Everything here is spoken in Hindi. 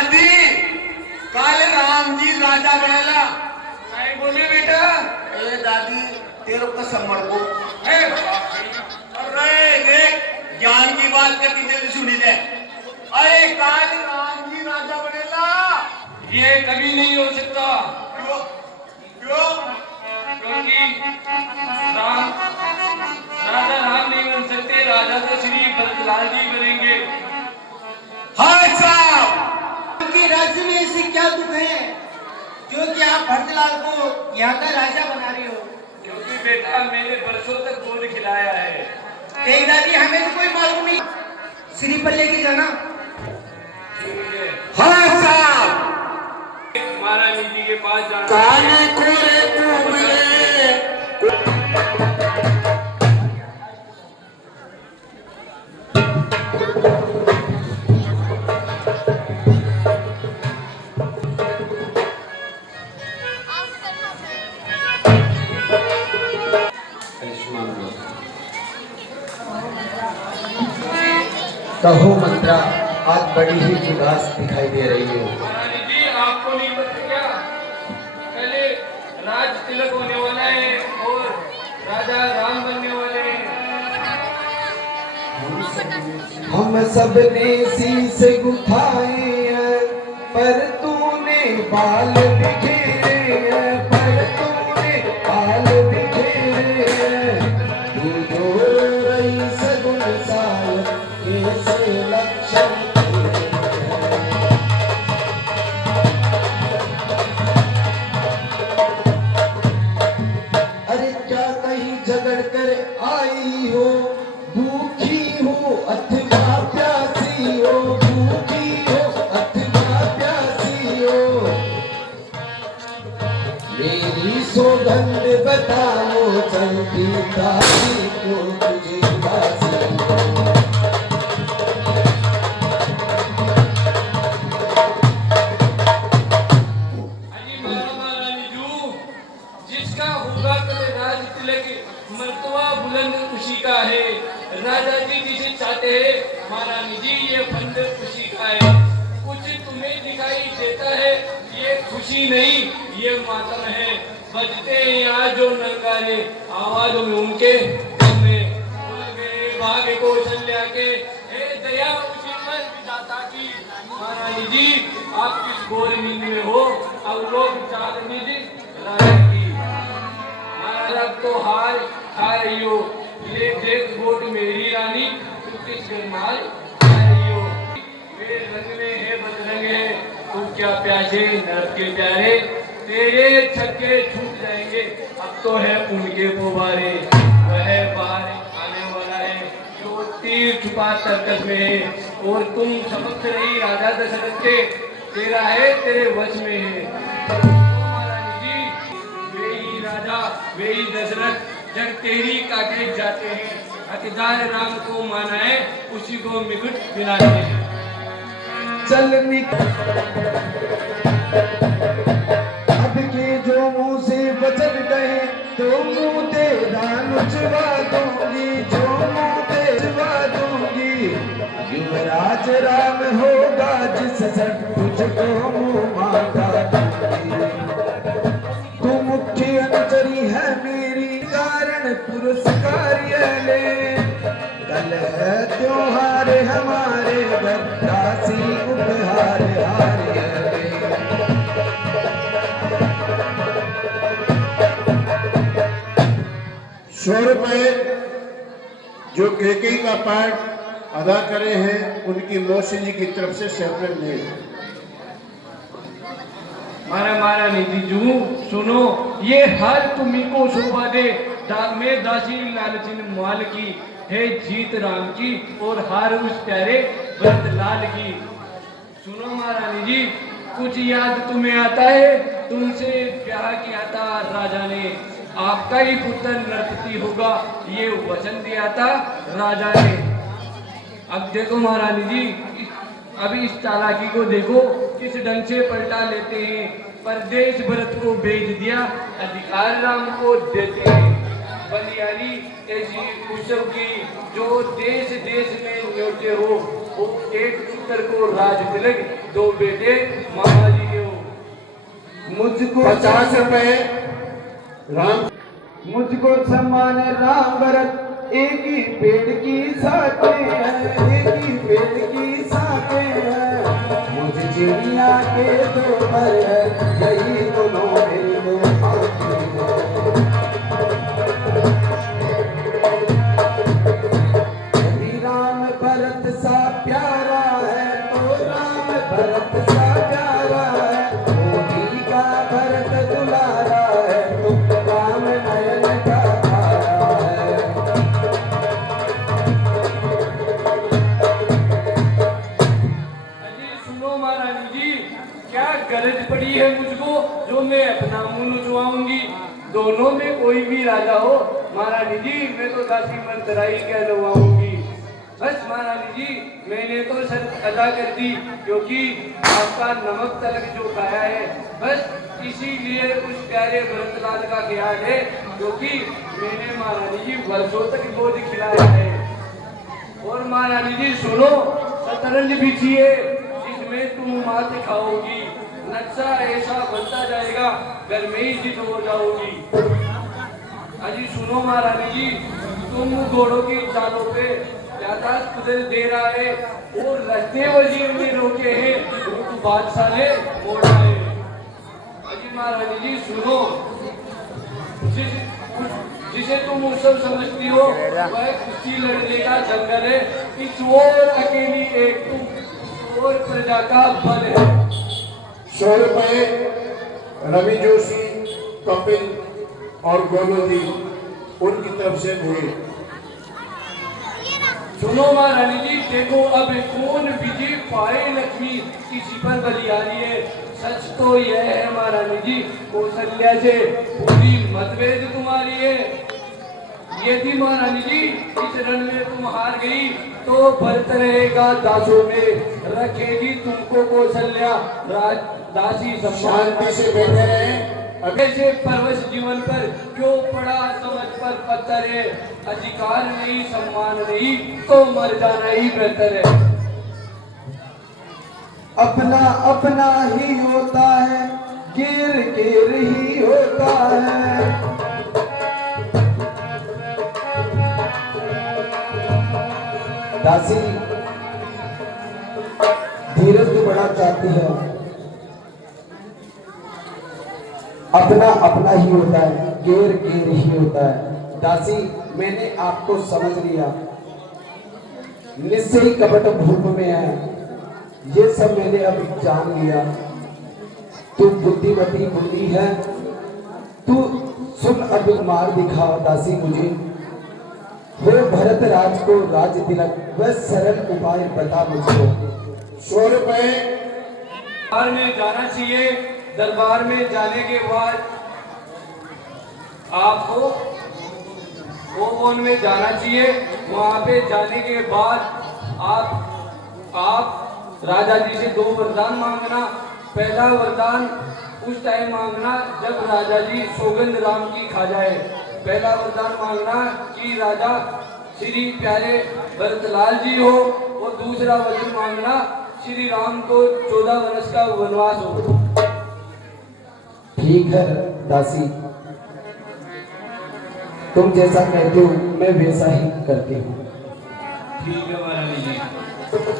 दादी काल राम जी राजा बनेला काय बोले बेटा? ए दादी तेरे को संभल को अरे देख ज्ञान की बात करती जल्दी सुनी ले। अरे काल राम जी राजा बनेला। ये कभी नहीं हो सकता। क्यों क्यों? क्योंकि राम राजा राम नहीं बन सकते, राजा तो श्री भरतलाल जी बनेंगे। हाँ साहब आपके राज्य में ऐसे क्या दुख है जो कि आप भरतलाल को यहाँ का राजा बना रहे हो? क्योंकि बेटा मैंने बरसों तक दूध खिलाया है। देख दादी हमें तो कोई मालूम नहीं, श्री पर लेके जाना। हाँ साहब महारानी जी के पास जाना। काने कोरे को मिले कहो मंत्रा, आज बड़ी ही उदास दिखाई दे रही हो। महारानी जी आपको नहीं पता क्या, पहले राज तिलक होने वाला है और राजा राम बनने वाले हैं। हम सब ने शीश गुथाए हैं पर तूने बाल बिखेरे हैं, पर तूने बाल बिखेरे हैं। तू जो रही सगुन साय कैसे लक्षण अरे क्या कहीं झगड़ कर आई हो, भूखी हो अथवा प्यासी हो, भूखी हो अथवा प्यासी हो। मेरी सौगंध बताओ चलती दासी को तुझे दासी हो। महारानी जू जिसका होगा कल राज तिलक मर्तबा बुलंद उसी का है। राजा जी जिसे चाहते हैं महारानी जी ये फंड उसी का है। कुछ तुम्हें दिखाई देता है ये खुशी नहीं ये मातम है। बजते हैं यहाँ जो नगारे आवाजों में उनके में भूल गए भाग्य को चल्या के हे दया उसी पर विधाता की। महारानी जी आप किस घोर नींद में हो, अब लोग चांदनी जी राजा की। महाराज तो हार खा रही हो, ले देख वोट मेरी रानी तू किस माल खा रही हो। वे रंग में है बदरंग है तुम क्या प्यासे नरक के प्यारे, तेरे छक्के छूट जाएंगे अब तो है उनके पोबारे। वह बाहर आने वाला है जो तीर छुपा सर्कस में है और तुम समझ रही राजा दशरथ के तेरा है तेरे वश में है। महारानी जी वे ही राजा वे ही दशरथ जब तेरी काटे जाते हैं, हकदार राम को माना है उसी को मिगुट दिलाते हैं। चल अब के जो मुंह से वचन कहे तो मुंह तेरा नुचवा दूंगी, जो मुंह तेरा दूंगी। युवराज राम होगा जिस सट तुझको मुंह मांगा दूंगी। तू मुख्य अनुचरी है मेरी कारण पुरस्कार यह ले। कल है त्योहार हमारे घर दासी उपहार हार यह ले। ₹100 जो केकई का पार्ट अदा करे हैं उनकी मौसी जी की तरफ से सेपरेट नहीं। महारानी जी जू सुनो ये हर तुम्ही को शोभा दे दाग में दासी लालचिन माल की है जीत राम की और हार उस प्यारे भरतलाल की। सुनो महारानी जी कुछ याद तुम्हें आता है, तुमसे ब्याह किया था राजा ने, आपका ही पुत्र नरपति होगा ये वचन दिया था राजा ने। अब देखो महारानी जी अभी इस चालाकी को देखो किस ढंग से पलटा लेते हैं। परदेश भरत को भेज दिया अधिकार राम को देते हैं। बलियारी ऐसी उत्सव की जो देश देश में न्योते हो, वो एक पुत्र को राज तिलक, 2 बेटे मामा जी के हो। मुझको 50 रुपए राम मुझको सम्मान राम भरत, एक ही पेड़ की शाखें हैं, एक ही पेड़ की शाखें हैं। मुझ चिड़िया के 2 पर है, यही दोनों मेरे 2 आँखें हैं। यदि राम भरत सा प्यारा है, तो राम भरत सा प्यारा है। मोदी का भरत दुलारा है, तो राम नयन का तारा है। अजी सुनो महारानी जी, क्या गरज पड़ी है मुझको जो मैं अपना मुंह नुचवाऊंगी? दोनों में कोई भी राजा हो महारानी जी, मैं तो दासी मंतराई कहलवाऊंगी। बस महारानी जी, मैंने तो शर्त अदा कर दी, क्योंकि आपका नमक तलक जो खाया है, बस इसीलिए उस प्यारे भरतलाल का ख्याल है, क्योंकि मैंने महारानी जी वर्षों तक बोझ खिलाया है। और महारानी जी सुनो, शतरंज बिछिए, जिसमें तुम मात खाओगी। नक्शा ऐसा बनता जाएगा, घर में ही जीत हो जाओगी। अजी सुनो महारानी जी, तुम घोड़ों की चालों पे ज्यादा कुदल दे रहा है, और रस्ते वजीर में रोके हैं, तो बादशाह ने मोड़ा है। अजी महारानी जी सुनो, जिसे तुम उत्सव समझती हो, वह कुश्ती लड़ने का जंगल है। इस ओर अकेली एक तुम, और प्रजा का बल है। 100 रुपए रवि जोशी, कपिल और गोलू जी, उनकी तरफ से भेंट। सुनो महारानी जी, देखो अब कौन विजय पाए लक्ष्मी, किसी पर बलियारी है। सच तो यह है महारानी जी, कौशल्या से पूरी मतभेद तुम्हारी है। यदि महारानी जी इस रण में तुम हार गई, तो भरत रहेगा दासों में, रखेगी तुमको कौशल्या दासी सम्मान। शांति से बैठे रहे। ऐसे परवश जीवन पर क्यों पड़ा समझ पर पत्थर है? अधिकार नहीं, सम्मान नहीं, तो मर जाना ही बेहतर है। अपना अपना ही होता है, गिर गिर ही होता है। दासी धीरज तो बड़ा चाहती है, अपना अपना ही होता है, गेर गेर ही होता है। दासी मैंने आपको समझ लिया, निश्चय ही कपट भूप में है, ये सब मैंने अभी जान लिया। तू बुद्धिमती बुद्धि है, तू सुन अब मार दिखा दासी मुझे। हो भरत राज को राज तिलक, वह सरल उपाय बता मुझको। 100 रुपए दरबार में जाना चाहिए। दरबार में जाने के बाद आपको ओवन में जाना चाहिए। वहां पे जाने के बाद आप राजा जी से 2 वरदान मांगना। पहला वरदान उस टाइम मांगना जब राजा जी सौगंध राम की खा जाए। पहला वरदान मांगना कि राजा श्री प्यारे भरतलाल जी हो, और दूसरा वरदान मांगना श्री राम को 14 वर्ष का वनवास हो। ठीक है दासी, तुम जैसा कहते हो मैं वैसा ही करती हूँ। ठीक है महारानी जी।